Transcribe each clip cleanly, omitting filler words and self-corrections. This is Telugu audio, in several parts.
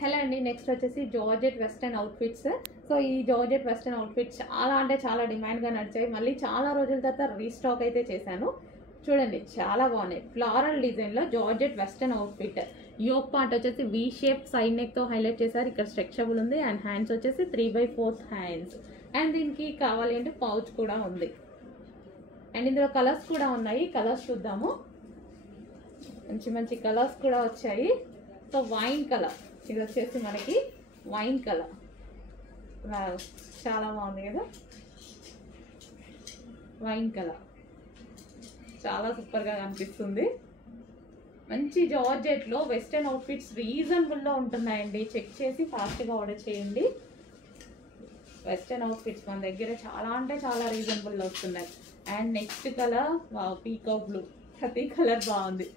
హలో అండి, నెక్స్ట్ వచ్చేసి జార్జెట్ వెస్టర్న్ అవుట్ఫిట్స్. సో ఈ జార్జెట్ వెస్టర్న్ అవుట్ఫిట్స్ చాలా అంటే చాలా డిమాండ్గా నడిచాయి. మళ్ళీ చాలా రోజుల తర్వాత రీస్టాక్ అయితే చేశాను. చూడండి చాలా బాగున్నాయి. ఫ్లారల్ డిజైన్లో georgette western outfit. Yoke part వచ్చేసి వీ షేప్ సైడ్ నెక్తో హైలైట్ చేశారు. ఇక్కడ స్ట్రెచబుల్ ఉంది అండ్ హ్యాండ్స్ వచ్చేసి 3/4 హ్యాండ్స్. అండ్ దీనికి కావాలి అంటే పౌచ్ కూడా ఉంది. అండ్ ఇందులో కలర్స్ కూడా ఉన్నాయి. కలర్స్ చూద్దాము. మంచి మంచి కలర్స్ కూడా వచ్చాయి. సో వైన్ కలర్, ఇది వచ్చేసి మనకి వైన్ కలర్, చాలా బాగుంది కదా. వైన్ కలర్ చాలా సూపర్గా కనిపిస్తుంది. మంచి జార్జెట్లో వెస్టర్న్ అవుట్ఫిట్స్ రీజనబుల్లో ఉంటున్నాయండి. చెక్ చేసి ఫాస్ట్గా ఆర్డర్ చేయండి. వెస్టర్న్ అవుట్ఫిట్స్ మన దగ్గర చాలా అంటే చాలా రీజనబుల్లో వస్తున్నాయి. And next colour peacock blue. ప్రతి కలర్ బాగుంది.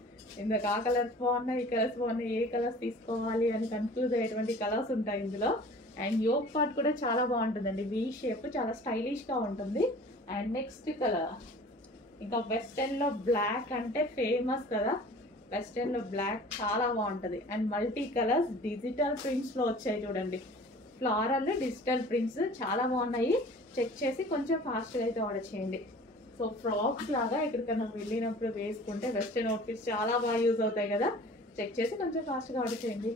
ఇందులో ఆ కలర్స్ బాగున్నాయి, ఈ కలర్స్ బాగున్నాయి, ఏ కలర్స్ తీసుకోవాలి అని కన్ఫ్యూజ్ అయ్యేటువంటి కలర్స్ ఉంటాయి ఇందులో. అండ్ యోక్ పార్ట్ కూడా చాలా బాగుంటుందండి. వీ షేప్ చాలా స్టైలిష్గా ఉంటుంది. అండ్ నెక్స్ట్ కలర్ ఇంకా వెస్టర్న్లో బ్లాక్ అంటే ఫేమస్ కదా. వెస్టర్న్లో బ్లాక్ చాలా బాగుంటుంది. అండ్ మల్టీ కలర్స్ డిజిటల్ ప్రింట్స్లో వచ్చాయి చూడండి. ఫ్లారల్ డిజిటల్ ప్రింట్స్ చాలా బాగున్నాయి. చెక్ చేసి కొంచెం ఫాస్ట్గా అయితే ఆర్డర్ చేయండి. సో ఫ్రాక్స్ లాగా ఎక్కడికైనా వెళ్ళినప్పుడు వేసుకుంటే వెస్టర్న్ అవుట్ఫిట్స్ చాలా బాగా యూజ్ అవుతాయి కదా. చెక్ చేసి కొంచెం ఫాస్ట్గా ఆర్డర్ చేయండి.